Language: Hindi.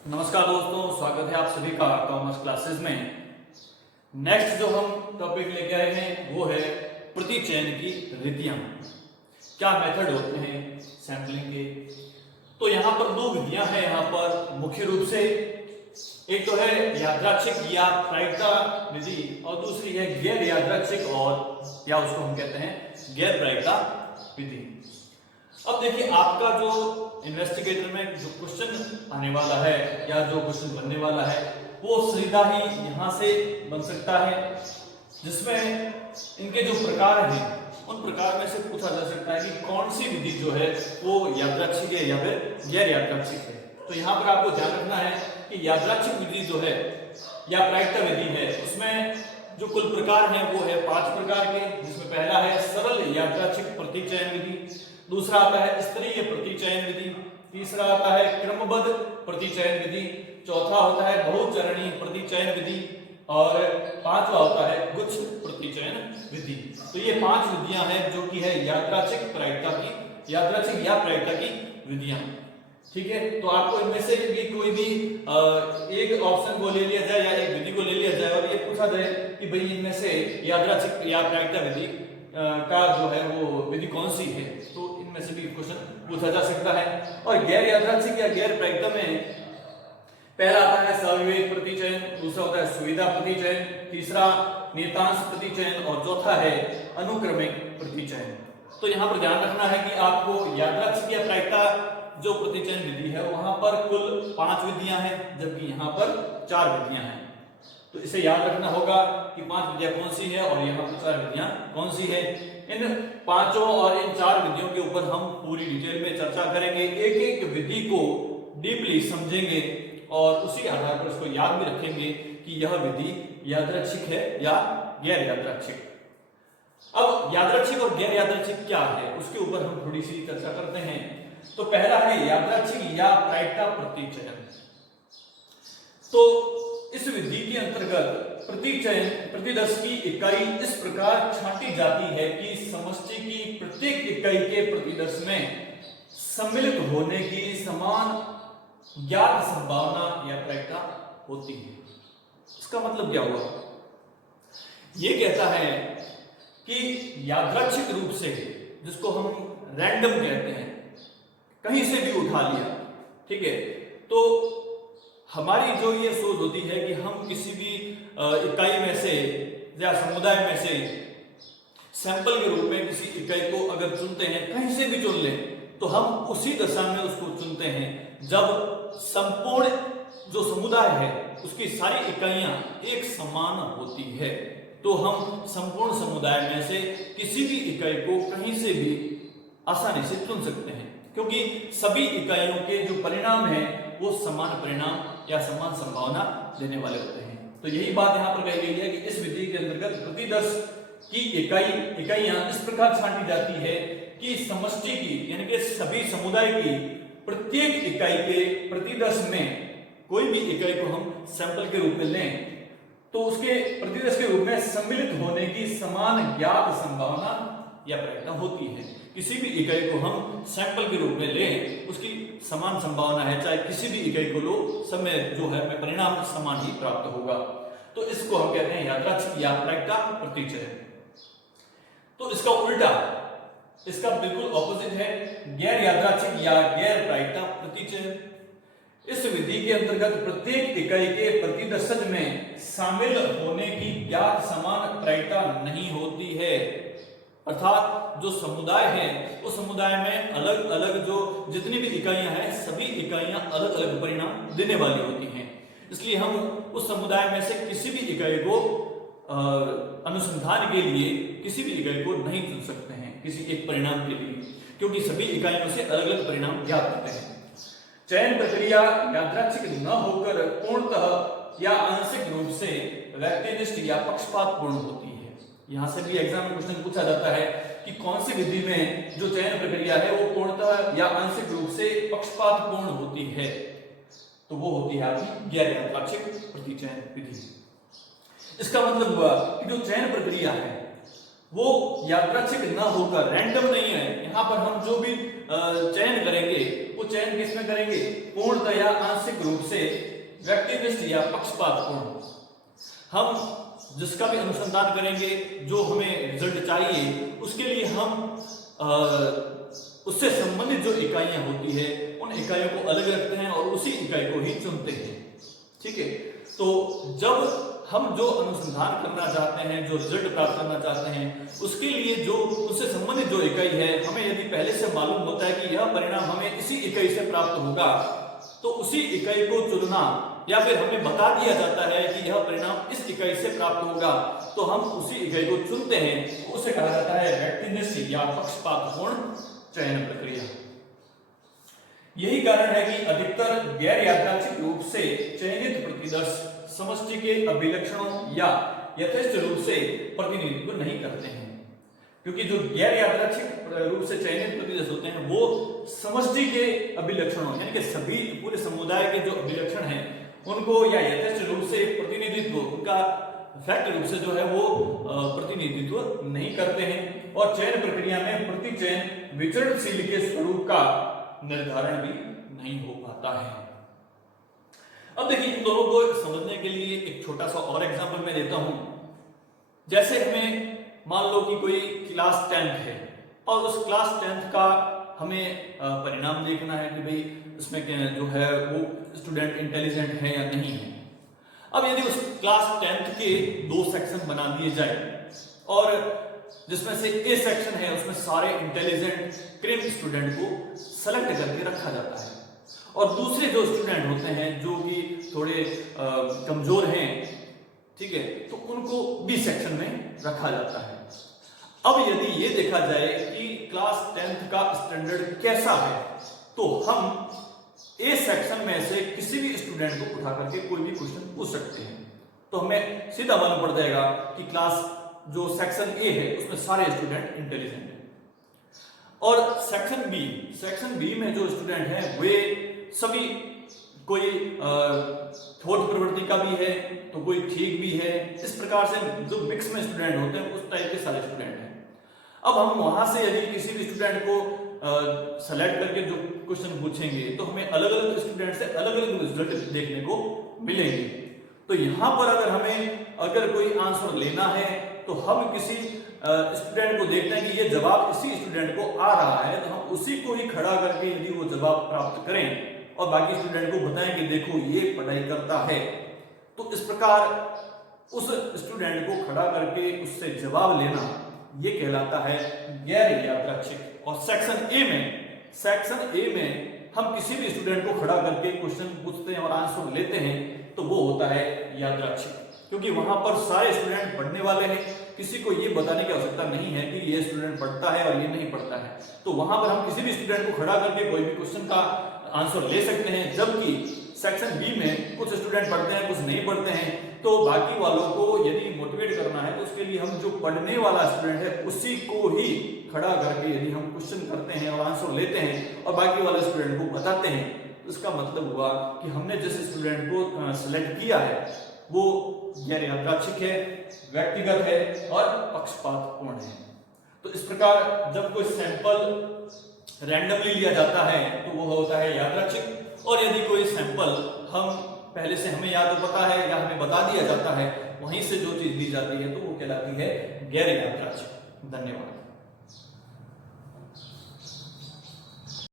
नमस्कार दोस्तों, स्वागत है आप सभी का कॉमर्स क्लासेस में। नेक्स्ट जो हम टॉपिक लेके आए हैं वो है प्रतिचयन की रीतियां। क्या मेथड होते हैं सैंपलिंग के। तो यहाँ पर दो विधियां हैं यहाँ पर मुख्य रूप से। एक तो है यादृच्छिक या प्रायिकता विधि और दूसरी है गैर यादृच्छिक और या उसको हम कहते हैं गैर प्रायिकता विधि। अब देखिए, आपका जो इन्वेस्टिगेटर में जो क्वेश्चन आने वाला है या जो क्वेश्चन बनने वाला है वो सीधा ही यहां से बन सकता है, जिसमें इनके जो प्रकार हैं उन प्रकार में से पूछा जा सकता है कि कौन सी विधि जो है वो यादृच्छिक है या फिर गैर यादृच्छिक है। तो यहाँ पर आपको ध्यान रखना है कि यादृच्छिक विधि जो है या प्रायिकता विधि है उसमें जो कुल प्रकार हैं वो है 5 प्रकार के, जिसमें पहला है सरल यादृच्छिक प्रतिचयन विधि, दूसरा आता है स्तरीय प्रतिचयन विधि, तीसरा आता है क्रमबद्ध प्रतिचयन विधि, चौथा होता है बहुचरणीय प्रतिचयन विधि और पांचवा होता है गुच्छ प्रतिचयन विधि। तो ये 5 विधियां हैं जो कि है यादृच्छिक या प्रायिकता की विधियां। ठीक है, तो आपको इनमें से भी कोई भी एक ऑप्शन को ले लिया जाए या एक विधि को ले लिया जाए और ये पूछा जाए कि भाई इनमें से यादृच्छिक या प्रायिकता विधि का जो है वो विधि कौन सी है, तो इनमें से भी क्वेश्चन पूछा जा सकता है। और गैर यादृच्छिक या गैर प्रायिकता में पहला आता है सविवेक प्रतिचयन, दूसरा होता है सुविधा प्रतिचयन, तीसरा नियतांश प्रतिचयन और चौथा है अनुक्रमिक प्रतिचयन। तो यहाँ पर ध्यान रखना है कि आपको यादृच्छिक या प्रायिकता जो प्रतिचयन विधि है वहां पर कुल 5 विधियां हैं, जबकि यहाँ पर 4 विधियां हैं। तो इसे याद रखना होगा कि 5 विधियां कौन सी है और यहाँ पर 4 विधियां कौन सी है। इन पांचों और इन 4 विधियों के ऊपर हम पूरी डिटेल में चर्चा करेंगे, एक एक विधि को डीपली समझेंगे और उसी आधार पर इसको याद भी रखेंगे कि यह विधि यादृच्छिक है या गैर यादृच्छिक। अब यादृच्छिक और गैर यादृच्छिक क्या है उसके ऊपर हम थोड़ी सी चर्चा करते हैं। तो पहला है यादृच्छिक या प्रायिकता प्रतिचयन। तो इस विधि के अंतर्गत प्रतिदर्श की इकाई इस प्रकार छांटी जाती है कि समष्टि की प्रत्येक इकाई के प्रतिदर्श में सम्मिलित होने की समान ज्ञात संभावना या प्रायिकता होती है। इसका मतलब क्या हुआ? यह कहता है कि यादृच्छिक रूप से, जिसको हम रैंडम कहते हैं, कहीं से भी उठा लिया, ठीक है, तो हमारी जो ये सोच होती है कि हम किसी भी इकाई में से या समुदाय में से सैंपल के रूप में किसी इकाई को अगर चुनते हैं, कहीं से भी चुन लें, तो हम उसी दशा में उसको चुनते हैं जब संपूर्ण जो समुदाय है उसकी सारी इकाइयां एक समान होती है। तो हम संपूर्ण समुदाय में से किसी भी इकाई को कहीं से भी आसानी से चुन सकते हैं, क्योंकि सभी इकाइयों के जो परिणाम हैं वो समान परिणाम या समान संभावना देने वाले होते हैं। तो यही बात यहाँ पर कही गई है कि इस विधि के अंतर्गत प्रतिदर्श की इकाइयां इस प्रकार छांटी जाती है कि समष्टि की यानी कि सभी समुदाय की प्रत्येक इकाई के प्रतिदर्श में कोई भी इकाई को हम सैंपल के रूप में लें तो उसके प्रतिदर्श के रूप में सम्मिलित होने की समान ज्ञात संभावना या प्रायिकता होती है। किसी भी इकाई को हम सैंपल के रूप में लें उसकी समान संभावना है, चाहे किसी भी इकाई को लो, सब में जो है परिणाम समान ही प्राप्त होगा। तो इसको हम कहते हैं यादृच्छिक या प्रायिकता प्रतिचयन। तो इसका उल्टा, इसका बिल्कुल ऑपोजिट है गैर यादृच्छिक या गैर प्रायिकता प्रतिचयन। इस विधि के अंतर्गत प्रत्येक इकाई के प्रतिदर्शज में शामिल होने की ज्ञात समान प्रायिकता नहीं होती है, अर्थात जो समुदाय है उस समुदाय में अलग अलग जो जितनी भी इकाइयां हैं सभी इकाइयां अलग अलग परिणाम देने वाली होती हैं। इसलिए हम उस समुदाय में से किसी भी इकाई को अनुसंधान के लिए किसी भी इकाई को नहीं चुन सकते हैं किसी एक परिणाम के लिए, क्योंकि सभी इकाइयों से अलग अलग परिणाम ज्ञात होते हैं। चयन प्रक्रिया यादृच्छिक न होकर पूर्णतः या आंशिक रूप से व्यक्तिनिष्ठ या पक्षपातपूर्ण होती है। यहां से भी एग्जाम में क्वेश्चन पूछा जाता है कि कौन सी विधि में जो चयन प्रक्रिया है वो पूर्णतः या आंशिक रूप से पक्षपातपूर्ण होती है, तो वो होती है आपकी गैर यादृच्छिक प्रतिचयन विधि। इसका मतलब हुआ कि जो चयन प्रक्रिया है वो यादृच्छिक ना होकर रैंडम नहीं है। यहाँ पर हम जो भी चयन करेंगे वो चयन किसमें करेंगे, पूर्णतया आंशिक रूप से व्यक्तिनिष्ठ या पक्षपातपूर्ण। हम जिसका भी अनुसंधान करेंगे, जो हमें रिजल्ट चाहिए, उसके लिए हम उससे संबंधित जो इकाइयां होती है उन इकाइयों को अलग रखते हैं और उसी इकाई को ही चुनते हैं। ठीक है, तो जब हम जो अनुसंधान करना चाहते हैं, जो रिजल्ट प्राप्त करना चाहते हैं, उसके लिए जो उससे संबंधित जो इकाई है, हमें यदि पहले से मालूम होता है कि यह परिणाम हमें इसी इकाई से प्राप्त होगा, तो उसी इकाई को चुनना, या फिर हमें बता दिया जाता है कि यह परिणाम इस इकाई से प्राप्त होगा, तो हम उसी इकाई को चुनते हैं। उसे कहा जाता है व्यक्तिनिष्ठ या पक्षपातपूर्ण चयन प्रक्रिया। यही कारण है कि अधिकतर गैर यादृच्छिक रूप से चयनित प्रतिदर्श समष्टि के अभिलक्षणों या यथेष्ट रूप से प्रतिनिधित्व नहीं करते हैं, क्योंकि जो गैर यादृच्छिक रूप से चयनित प्रतिदर्श होते हैं वो समष्टि के अभिलक्षणों, यानी कि सभी पूरे समुदाय के जो अभिलक्षण हैं उनको या यथेष्ट रूप से प्रतिनिधित्व, उनका फैक्ट रूप से जो है वो प्रतिनिधित्व नहीं करते हैं। और चयन प्रक्रिया में प्रति चयन विचरणशील के स्वरूप का निर्धारण भी नहीं हो पाता है। अब देखिए, इन दोनों को समझने के लिए एक छोटा सा और एग्जांपल मैं देता हूं। जैसे हमें मान लो कि कोई क्लास 10th है और उस क्लास 10th का हमें परिणाम देखना है कि भाई उसमें जो है वो स्टूडेंट इंटेलिजेंट है या नहीं है। अब यदि उस क्लास 10th के 2 सेक्शन बना दिए जाए और जिसमें से ए सेक्शन है उसमें सारे इंटेलिजेंट क्रिम स्टूडेंट को सेलेक्ट करके रखा जाता है, और दूसरे जो स्टूडेंट होते हैं जो कि थोड़े कमजोर हैं, ठीक है, तो उनको बी सेक्शन में रखा जाता है। अब यदि ये देखा जाए कि क्लास 10th का स्टैंडर्ड कैसा है, तो हम ए सेक्शन में से किसी भी स्टूडेंट को उठा करके कोई भी क्वेश्चन पूछ सकते हैं, तो हमें सीधा मालूम पड़ जाएगा कि क्लास जो सेक्शन ए है उसमें सारे स्टूडेंट इंटेलिजेंट हैं। और सेक्शन बी में जो स्टूडेंट हैं वे सभी, कोई थोथ प्रवृत्ति का भी है तो कोई ठीक भी है, इस प्रकार से जो मिक्स में स्टूडेंट होते हैं उस टाइप के सारे स्टूडेंट हैं। अब हम वहां से यदि किसी भी स्टूडेंट को सेलेक्ट करके जो क्वेश्चन पूछेंगे तो हमें अलग अलग स्टूडेंट से अलग अलग रिजल्ट देखने को मिलेंगे। तो यहां पर अगर कोई आंसर लेना है तो हम किसी स्टूडेंट को देखते हैं कि ये जवाब इसी स्टूडेंट को आ रहा है, तो हम उसी को ही खड़ा करके यदि वो जवाब प्राप्त करें और बाकी स्टूडेंट को बताएं कि देखो ये पढ़ाई करता है, तो इस प्रकार उस स्टूडेंट को खड़ा करके उससे जवाब लेना ये कहलाता है गैर यादृच्छिक। और सेक्शन ए में हम किसी भी स्टूडेंट को खड़ा करके क्वेश्चन पूछते हैं और आंसर लेते हैं तो वो होता है यादृच्छिक, क्योंकि वहां पर सारे स्टूडेंट पढ़ने वाले हैं, किसी को ये बताने की आवश्यकता नहीं है कि ये स्टूडेंट पढ़ता है और ये नहीं पढ़ता है। तो वहां पर हम किसी भी स्टूडेंट को खड़ा करके कोई भी क्वेश्चन का आंसर ले सकते हैं, जबकि सेक्शन बी में कुछ स्टूडेंट पढ़ते हैं कुछ नहीं पढ़ते हैं, तो बाकी वालों को यदि मोटिवेट करना है तो उसके लिए हम जो पढ़ने वाला स्टूडेंट है उसी को ही खड़ा करके यदि हम क्वेश्चन करते हैं और आंसर लेते हैं और बाकी वाले स्टूडेंट को बताते हैं, तो इसका मतलब हुआ कि हमने जिस स्टूडेंट को सिलेक्ट किया है वो गैर यादृच्छिक है, व्यक्तिगत है और पक्षपातपूर्ण है। तो इस प्रकार जब कोई सैंपल रैंडमली लिया जाता है तो वो होता है यादृच्छिक, और यदि कोई सैंपल हम पहले से हमें या तो पता है या हमें बता दिया जाता है, वहीं से जो चीज ली जाती है तो वो कहलाती है गैर यादृच्छिक। धन्यवाद।